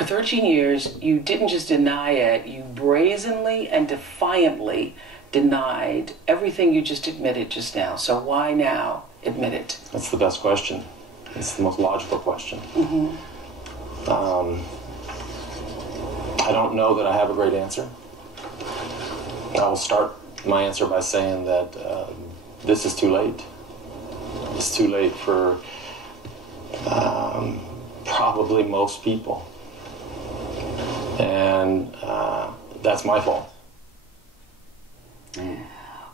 for 13 years, you didn't just deny it, you brazenly and defiantly denied everything you just admitted just now. So why now admit it? That's the best question. It's the most logical question. I don't know that I have a great answer. I will start my answer by saying that this is too late. It's too late for probably most people. And that's my fault.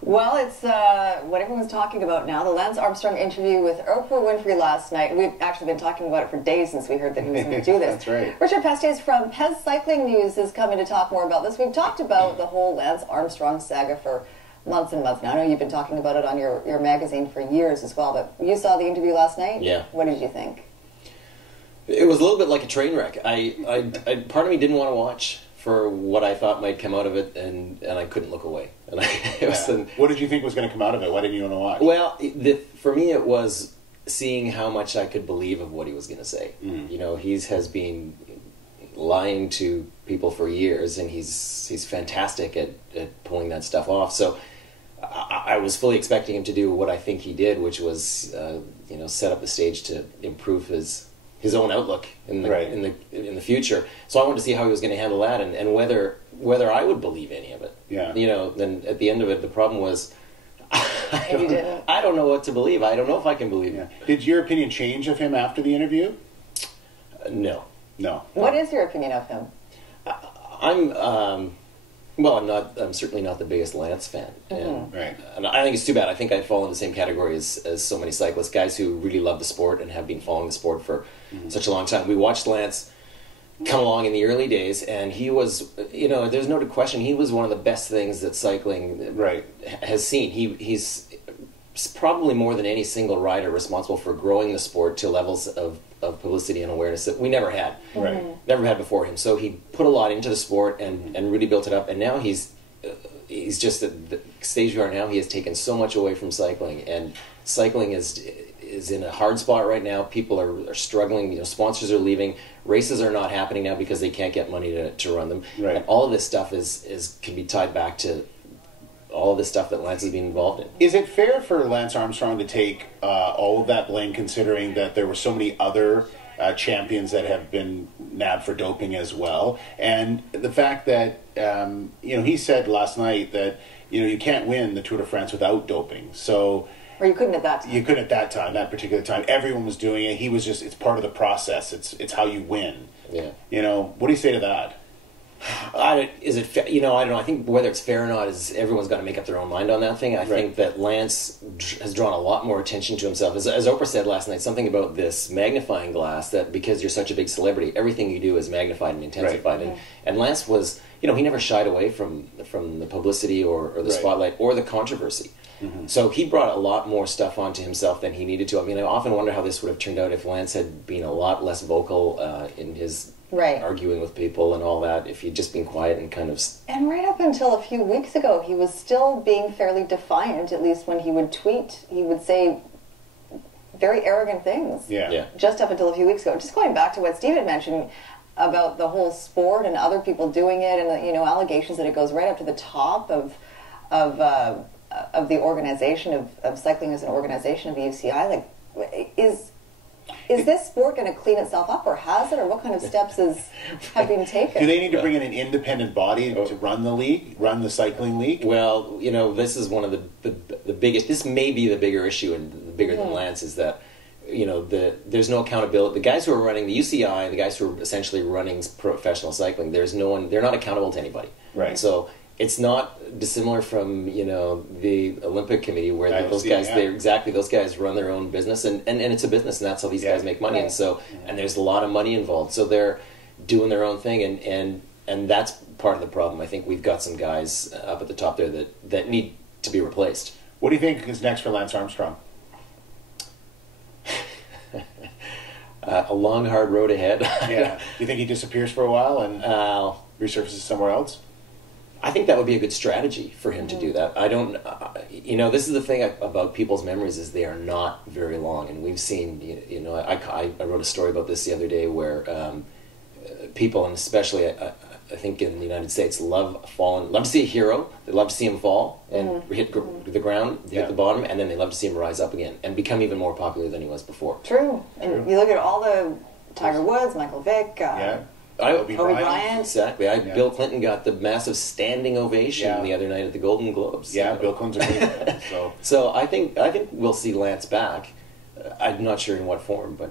Well, it's what everyone's talking about now, the Lance Armstrong interview with Oprah Winfrey last night. We've actually been talking about it for days since we heard that he was going to do this. That's right. Richard Pestes from Pez Cycling News is coming to talk more about this. We've talked about the whole Lance Armstrong saga for months and months now. I know you've been talking about it on your magazine for years as well, but you saw the interview last night? Yeah. What did you think? It was a little bit like a train wreck. I part of me didn't want to watch for what I thought might come out of it, and I couldn't look away. And what did you think was going to come out of it? Why didn't you want to watch? Well, for me, it was seeing how much I could believe of what he was going to say. You know, has been lying to people for years, and he's fantastic at pulling that stuff off. So I was fully expecting him to do what I think he did, which was set up the stage to improve his own outlook in the future. So I wanted to see how he was going to handle that, and whether I would believe any of it. Yeah. Then at the end of it, the problem was I don't know what to believe. I don't know if I can believe it. Did your opinion change of him after the interview? No. What is your opinion of him? I'm certainly not the biggest Lance fan, and I think it's too bad. I think I'd fall in the same category as so many cyclists, guys who really love the sport and have been following the sport for such a long time. We watched Lance come along in the early days, and he was, there's no question, he was one of the best things that cycling has seen. He's probably more than any single rider responsible for growing the sport to levels of publicity and awareness that we never had. Never had before him. So he put a lot into the sport and really built it up, and now he's just at the stage we are now. He has taken so much away from cycling, and cycling is in a hard spot right now. People are struggling. Sponsors are leaving. Races are not happening now because they can't get money to run them. And all of this stuff can be tied back to all of this stuff that Lance has been involved in. Is it fair for Lance Armstrong to take all of that blame, considering that there were so many other champions that have been nabbed for doping as well? And the fact that, he said last night that, you can't win the Tour de France without doping. So... Or you couldn't at that time. You couldn't at that time, that particular time. Everyone was doing it. He was just, it's part of the process. It's how you win. Yeah. What do you say to that? Is it fair? I don't know. I think whether it's fair or not is everyone's got to make up their own mind on that thing. I think that Lance has drawn a lot more attention to himself. As Oprah said last night, something about this magnifying glass, that because you're such a big celebrity, everything you do is magnified and intensified. And Lance was, he never shied away from the publicity or the spotlight or the controversy. So he brought a lot more stuff onto himself than he needed to. I often wonder how this would have turned out if Lance had been a lot less vocal in his arguing with people and all that, if he'd just been quiet and kind of... And right up until a few weeks ago, he was still being fairly defiant, at least when he would tweet. He would say very arrogant things. Yeah. Just up until a few weeks ago. Just going back to what Steve had mentioned about the whole sport and other people doing it, and allegations that it goes right up to the top of the organization of cycling as an organization of the UCI. Is this sport going to clean itself up, or has it, or what kind of steps have been taken? Do they need to bring in an independent body to run the league, run the cycling league? Well, this is one of the biggest. This may be the bigger issue, and bigger than Lance, is that there's no accountability. The guys who are running the UCI, the guys who are essentially running professional cycling, there's no one. They're not accountable to anybody. Right. So it's not dissimilar from the Olympic Committee, where those guys run their own business, and it's a business, and that's how these guys make money. And so and there's a lot of money involved, so they're doing their own thing, and that's part of the problem. I think we've got some guys up at the top there that need to be replaced. What do you think is next for Lance Armstrong? A long, hard road ahead. Yeah. Do you think he disappears for a while and resurfaces somewhere else? I think that would be a good strategy for him to do that. I don't, this is the thing about people's memories, is they are not very long. And we've seen, I wrote a story about this the other day where people, and especially I think in the United States, love to see a hero. They love to see him fall and hit the ground, hit the bottom, and then they love to see him rise up again and become even more popular than he was before. True. And you look at all the Tiger Woods, Michael Vick, Kobe Bryant. Exactly. Bill Clinton got the massive standing ovation the other night at the Golden Globes. Yeah, Bill Clinton's a great man. So I think we'll see Lance back. I'm not sure in what form, but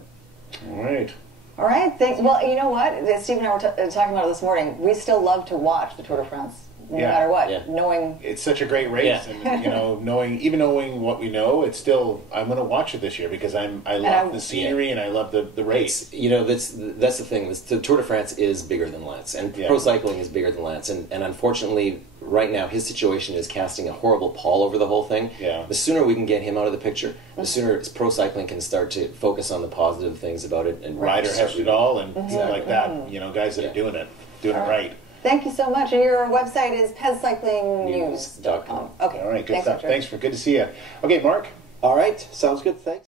all right. All right. Well, you know what? Steve and I were talking about it this morning. We still love to watch the Tour de France, no matter what. Yeah. Knowing it's such a great race, and knowing what we know, it's still I'm going to watch it this year because I love the scenery and I love the race. That's the thing. The Tour de France is bigger than Lance, and pro cycling is bigger than Lance, and unfortunately, right now his situation is casting a horrible pall over the whole thing. Yeah. The sooner we can get him out of the picture, the sooner pro cycling can start to focus on the positive things about it. And Ryder Hesjedal and stuff like that. Guys that are doing it right. Thank you so much. And your website is pezcyclingnews.com. Okay. All right. Good stuff. Thanks. Good to see you. Okay, Mark. All right. Sounds good. Thanks.